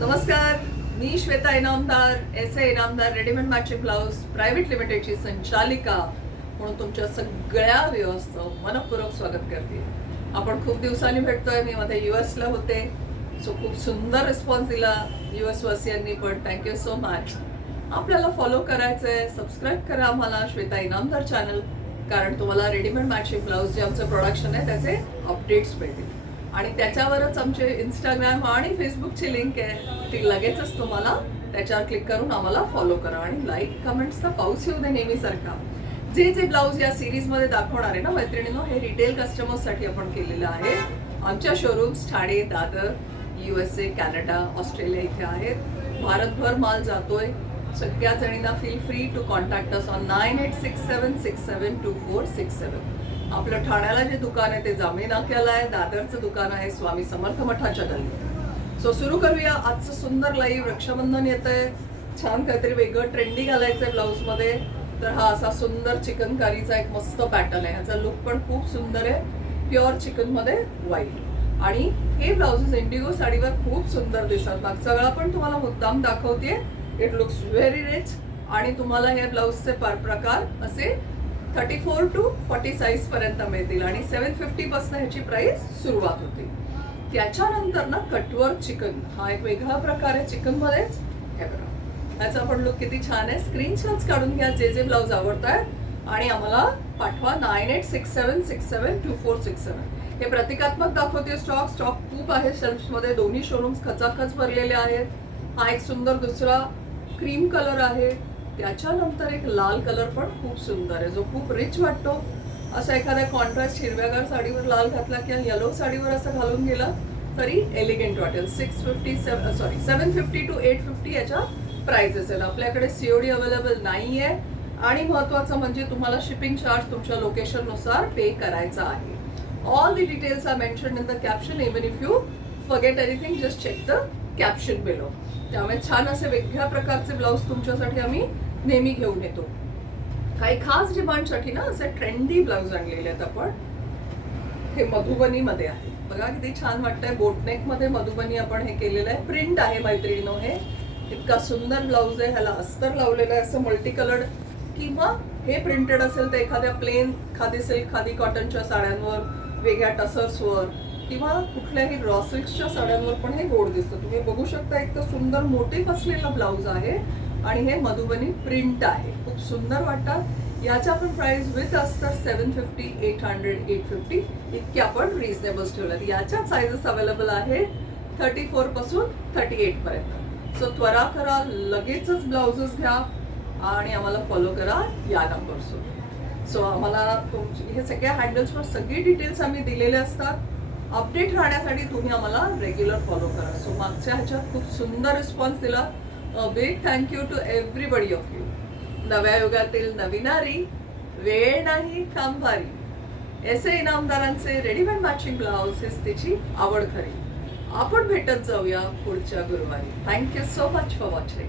नमस्कार, मी Shweta Inamdar, S A. Inamdar readymade matching blouse private लिमिटेडची संचालिका म्हणून तुमच्या सगळ्या व्ह्युअर्सचं मनपूर्वक स्वागत करते. आपण खूप दिवसांनी भेटतोय. मी मध्ये US ला होते, सो खूप सुंदर रिस्पॉन्स दिला US वासियांनी पण. Thank you so much. आपल्याला फॉलो करायचंय, सबस्क्राईब करा आम्हाला श्वेता इनामदार चॅनल, कारण तुम्हाला रेडीमेड मॅचिंग ब्लाऊज जे आमचं प्रोडक्शन आहे त्याचे अपडेट्स मिळतील. आणि त्याच्यावरच आमचे इंस्टाग्राम आणि फेसबुकची लिंक आहे, ती लगेचच तुम्हाला त्याच्यावर क्लिक करून आम्हाला फॉलो करा. आणि लाईक कमेंट्सचा पाऊस येऊ दे नेहमीसारखा. जे ब्लाऊज या सिरीजमध्ये दाखवणार आहे ना मैत्रिणींनो, हे रिटेल कस्टमर्ससाठी आपण केलेलं आहे. आमच्या showrooms Thane, Dadar, USA, Canada, Australia इथे आहेत. भारतभर माल जातोय. सगळ्या जणींना feel free to contact us on 9867672467. आपलं ठाण्याला जे दुकान आहे ते जांभळी नाक्याला आहे. दादरचं दुकान आहे स्वामी समर्थ मठाच्या गल्लीत. सो सुरू करूया आजचं सुंदर लाईव्ह. रक्षाबंधन येतंय, छान काहीतरी वेगळं ट्रेंडी घालायचंय ब्लाऊजमध्ये. तर हा असा सुंदर चिकनकारीचा एक मस्त पॅटर्न आहे. ह्याचा लुक पण खूप सुंदर आहे, प्युअर चिकनमध्ये व्हाईट. आणि हे ब्लाउजेस इंडिगो साडीवर खूप सुंदर दिसतात. मागचा गळा पण तुम्हाला मुद्दाम दाखवते. It looks very rich. आणि तुम्हाला हे ब्लाऊजचे प्रकार असे 34 to 40 साईज पर्यंत मिळतील. आणि 750 पासून ह्याची प्राइस सुरुवात होते. त्याच्यानंतर ना कटवर्क चिकन हा एक वेगळा प्रकार आहे चिकनमध्येच. हे बघा, ह्याचा पण लुक किती छान आहे. स्क्रीनशॉट्स काढून घ्या जे ब्लाऊज आवडत आहेत आणि आम्हाला पाठवा 9867672467. हे प्रतिकात्मक दाखवते. स्टॉक खूप आहे शेल्फ्समध्ये. दोन्ही शोरूम्स खचाखच भरलेले आहेत. हा एक सुंदर दुसरा क्रीम कलर आहे. त्याच्यानंतर एक लाल कलर पण खूप सुंदर आहे, जो खूप रिच वाटतो. असा एखाद्या कॉन्ट्रास्ट हिरव्यागार साडीवर लाल घातला किंवा येलो साडीवर असं घालून गेला तरी एलिगंट वाटेल. 750 to 850 याच्या प्राइसेस आहेत. आपल्याकडे COD अवेलेबल नाहीये. आणि महत्वाचं म्हणजे तुम्हाला शिपिंग चार्ज तुमच्या लोकेशननुसार पे करायचा आहे. All the details are mentioned in the caption. Even if you forget anything, just check the caption below. त्यामुळे छान असे वेगळ्या प्रकारचे ब्लाऊज तुमच्यासाठी आम्ही नेहमी घेऊन येतो. काही खास डिमांडसाठी ना असे ट्रेंडी ब्लाऊज आणलेले आहेत आपण. हे मधुबनी मध्ये आहे. बघा किती छान वाटतंय. बोटनेक मध्ये मधुबनी आपण हे केलेलं आहे. प्रिंट आहे मैत्रिणीनो. हे इतका सुंदर ब्लाऊज आहे. ह्याला अस्तर लावलेलं आहे असं मल्टी कलर्ड. किंवा हे प्रिंटेड असेल तर एखाद्या प्लेन खादी सिल्क, खादी कॉटनच्या साड्यांवर, वेगळ्या टसर्सवर किंवा कुठल्याही रॉ सिल्कच्या साड्यांवर पण हे गोड दिसतं. तुम्ही बघू शकता, एक तर सुंदर मोटिफ असलेला ब्लाऊज आहे आणि हे मधुबनी प्रिंट आहे. खूप सुंदर वाटतात. याच्या पण प्राइस विथ अस्तर 750, 800, 850 इतके आपण रिझनेबल्स ठेवल्यात. याच्या साईजेस अवेलेबल आहे 34 पासून 38 पर्यंत. सो त्वरा करा, लगेचच ब्लाउजेस घ्या आणि आम्हाला फॉलो करा या नंबरवर. सो आम्हाला हे सगळ्या हँडल्सवर सगळी डिटेल्स आम्ही दिलेले असतात. अपडेट राहण्यासाठी तुम्ही आम्हाला रेग्युलर फॉलो करा. सो मागच्या ह्याच्यात खूप सुंदर रिस्पॉन्स दिला. Big thank you to everybody of you. नव्या युगातील नवीनारी, वेळ नाही काम भारी. एस.ए. इनामदारांचे रेडीमेड मॅचिंग ब्लाऊज हेच तिची आवड खरी. आपण भेटत जाऊया पुढच्या गुरुवारी. Thank you so much for watching.